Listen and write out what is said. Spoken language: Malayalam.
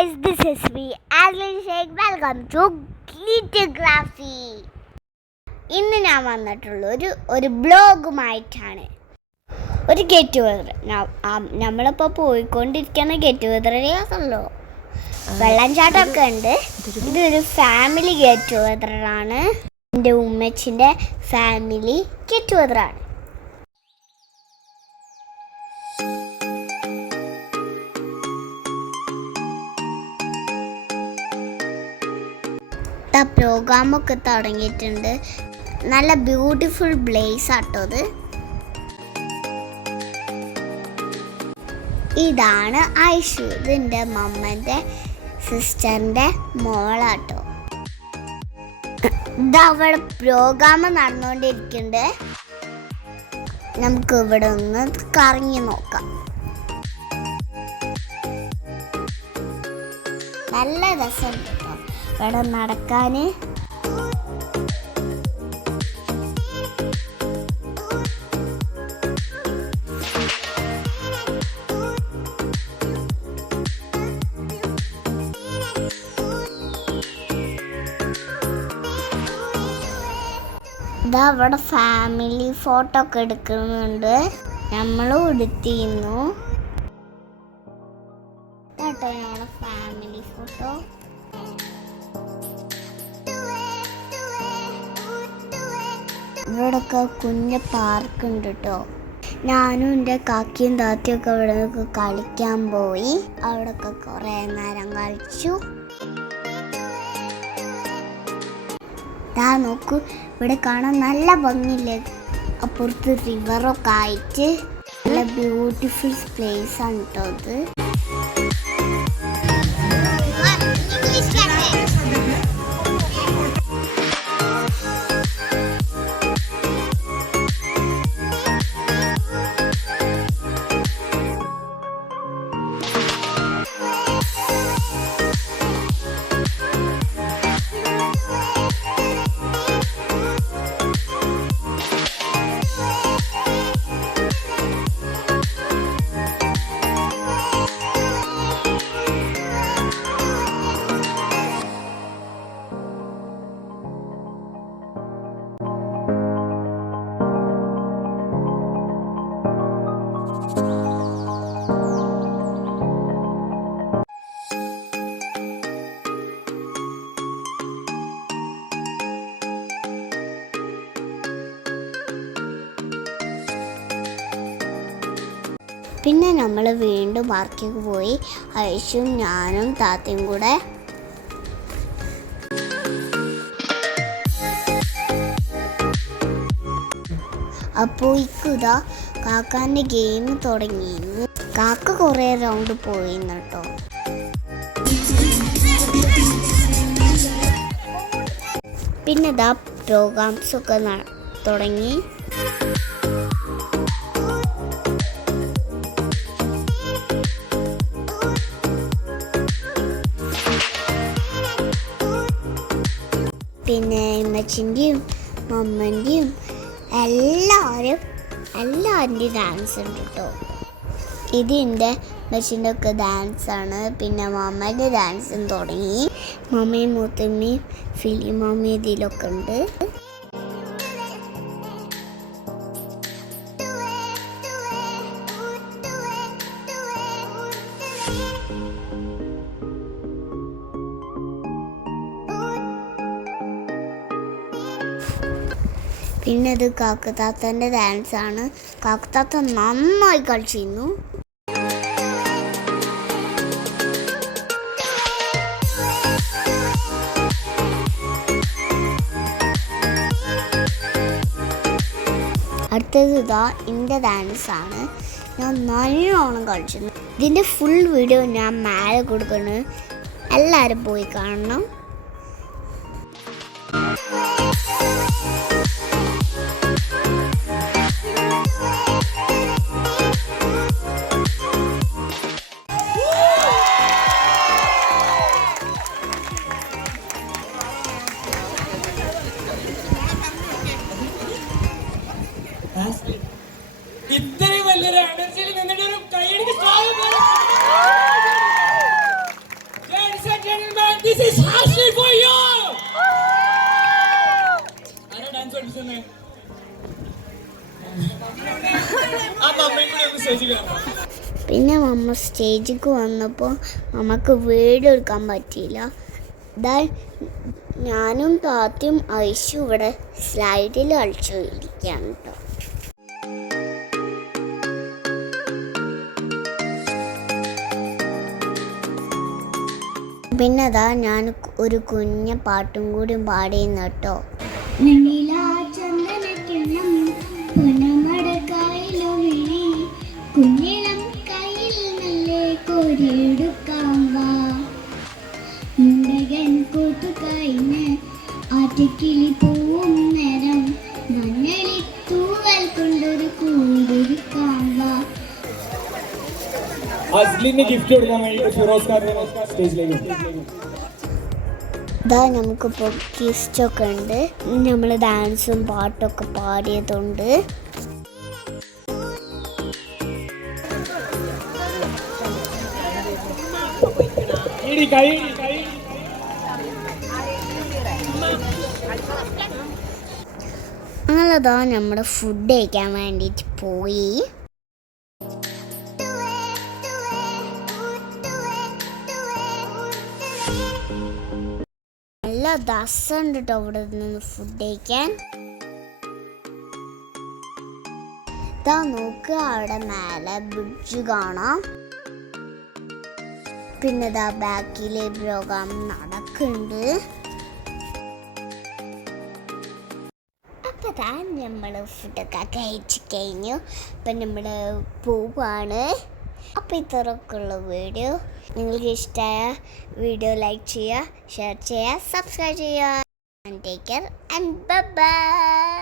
guys, this is me, Ashley Sheikh. Welcome to Glitography. ഇന്ന് ഞാൻ വന്നിട്ടുള്ള ഒരു ബ്ലോഗുമായിട്ടാണ്. ഒരു ഗെറ്റ് ടുഗദർ. നമ്മളിപ്പോൾ പോയിക്കൊണ്ടിരിക്കുന്ന ഗെറ്റ് ടുഗദറിലേക്കല്ലോ. വെള്ളച്ചാട്ടമൊക്കെ ഉണ്ട്. ഇതൊരു ഫാമിലി ഗെറ്റ് ടുഗദറാണ്. എൻ്റെ ഉമ്മച്ചിൻ്റെ ഫാമിലി ഗെറ്റ് ടുഗദറാണ്. പ്രോഗ്രാമൊക്കെ തുടങ്ങിയിട്ടുണ്ട്. നല്ല ബ്യൂട്ടിഫുൾ പ്ലേസ് ആട്ടോ അത്. ഇതാണ് ഐഷു. ഇതിൻ്റെ മമ്മൻ്റെ സിസ്റ്ററിൻ്റെ മോളാട്ടോ. ഇതവിടെ പ്രോഗ്രാം നടന്നുകൊണ്ടിരിക്കുന്നുണ്ട്. നമുക്ക് ഇവിടെ ഒന്ന് കറങ്ങി നോക്കാം. നല്ല രസമുണ്ട് കേട്ടോ ഇവിടെ നടക്കാൻ. ഇതാ അവിടെ ഫാമിലി ഫോട്ടോ ഒക്കെ എടുക്കുന്നുണ്ട്. നമ്മളും എടുത്തിരുന്നു കേട്ടോ ഞങ്ങളുടെ ഫാമിലി ഫോട്ടോ. ഇവിടെയൊക്കെ കുഞ്ഞ് പാർക്ക് ഉണ്ട് കേട്ടോ. ഞാനും എൻ്റെ കാക്കിയും താത്തയൊക്കെ ഇവിടെ നിന്നൊക്കെ കളിക്കാൻ പോയി. അവിടെയൊക്കെ കുറേ നേരം കളിച്ചു. നോക്കൂ, ഇവിടെ കാണാൻ നല്ല ഭംഗിയില്ലേ. അപ്പുറത്ത് റിവറൊക്കെ ആയിട്ട് നല്ല ബ്യൂട്ടിഫുൾ പ്ലേസ് ആണ് കേട്ടോ അത്. പിന്നെ നമ്മൾ വീണ്ടും പാർക്കിലേക്ക് പോയി. ഐഷും ഞാനും താത്തയും കൂടെ. അപ്പോൾ ഇക്കുതാ കാക്കാൻ്റെ ഗെയിം തുടങ്ങിയിരുന്നു. കാക്ക കുറേ റൗണ്ട് പോയിന്ന് കേട്ടോ. പിന്നെ ഇതാ പ്രോഗ്രാംസൊക്കെ തുടങ്ങി. പിന്നെ ഉമ്മച്ചിൻ്റെയും മമ്മൻ്റെയും എല്ലാവരുടെയും ഡാൻസ് ഉണ്ട് കേട്ടോ. ഇതിൻ്റെ ഉമ്മച്ചിൻ്റെ ഒക്കെ ഡാൻസാണ്. പിന്നെ മമ്മൻ്റെ ഡാൻസും തുടങ്ങി. മമ്മയും മുത്തമ്മയും ഫിലിം മമ്മി ഇതിലൊക്കെ ഉണ്ട്. പിന്നെ ഇത് കാക്കത്താത്തൻ്റെ ഡാൻസാണ്. കാക്കത്താത്ത നന്നായി കളിച്ചിരുന്നു. അടുത്തത് ഇതാ എൻ്റെ ഡാൻസാണ്. ഞാൻ നല്ലോണം കളിച്ചിരുന്നു. ഇതിൻ്റെ ഫുൾ വീഡിയോ ഞാൻ മേലെ കൊടുക്കുന്നു. എല്ലാവരും പോയി കാണണം. ഇത്രയും വലിയൊരു എനർജിയിൽ നിന്നിട്ട് ഒരു കൈയടിക്ക് is Ashley for you. ആരാ ഡാൻസ് പഠിപ്പിച്ചെന്നേ? അപ്പൊ അമ്മയും കൂടി ഒന്ന് സ്റ്റേജിൽ കയറണം. പിന്നെ മമ്മ സ്റ്റേജിക്ക് വന്നപ്പോൾ നമുക്ക് വീഡിയോ എടുക്കാൻ പറ്റിയില്ല. ഇതാ ഞാനും താത്തയും ഐശു ഇവിടെ സ്ലൈഡിൽ കളിച്ചു ഇരിക്കുകയാണ് കേട്ടോ. പിന്നെ അതാ ഞാൻ ഒരു കുഞ്ഞ പാട്ടും കൂടി പാടിയെന്ന് കേട്ടോ. കുഞ്ഞിളം കയ്യിൽ നല്ല കോരിയെടുക്കാം വാ മുണ്ടകൻ കൂട്ടുകഴിഞ്ഞ് ആറ്റക്കിളി പോവും നേരം മഞ്ഞളി തൂവൽ കൊണ്ടൊരു കൂടൊരുക്കാം വാ. അസ്ലിന് ഗിഫ്റ്റ് കൊടുക്കാൻ വേണ്ടി ഫിറോസ്കാർ സ്റ്റേജിലേക്ക്. ഇതാ നമുക്കിപ്പോൾ ഗിഫ്റ്റൊക്കെ ഉണ്ട്. നമ്മൾ ഡാൻസും പാട്ടൊക്കെ പാടിയതുണ്ട്. അങ്ങനെതാ നമ്മുടെ ഫുഡ് കഴിക്കാൻ വേണ്ടിയിട്ട് പോയി. നല്ല രസമുണ്ട് കേട്ടോ ഇവിടെ നിന്ന് ഫുഡ് കഴിക്കാൻ. ഇതാ നോക്കുക, അവിടെ മേലെ ബ്രിഡ്ജ് കാണാം. പിന്നെ ഇതാ ബാക്കിലെ പ്രോഗ്രാം നടക്കുന്നുണ്ട്. അപ്പോൾ ഇതാ നമ്മൾ ഫുഡൊക്കെ കഴിച്ച് കഴിഞ്ഞു. അപ്പം നമ്മൾ പോവാണ്. അപ്പോൾ ഇത്രയൊക്കെയുള്ള വീഡിയോ നിങ്ങൾക്ക് ഇഷ്ടമായ വീഡിയോ ലൈക്ക് ചെയ്യുക, ഷെയർ ചെയ്യുക, സബ്സ്ക്രൈബ് ചെയ്യുക. Take care and by.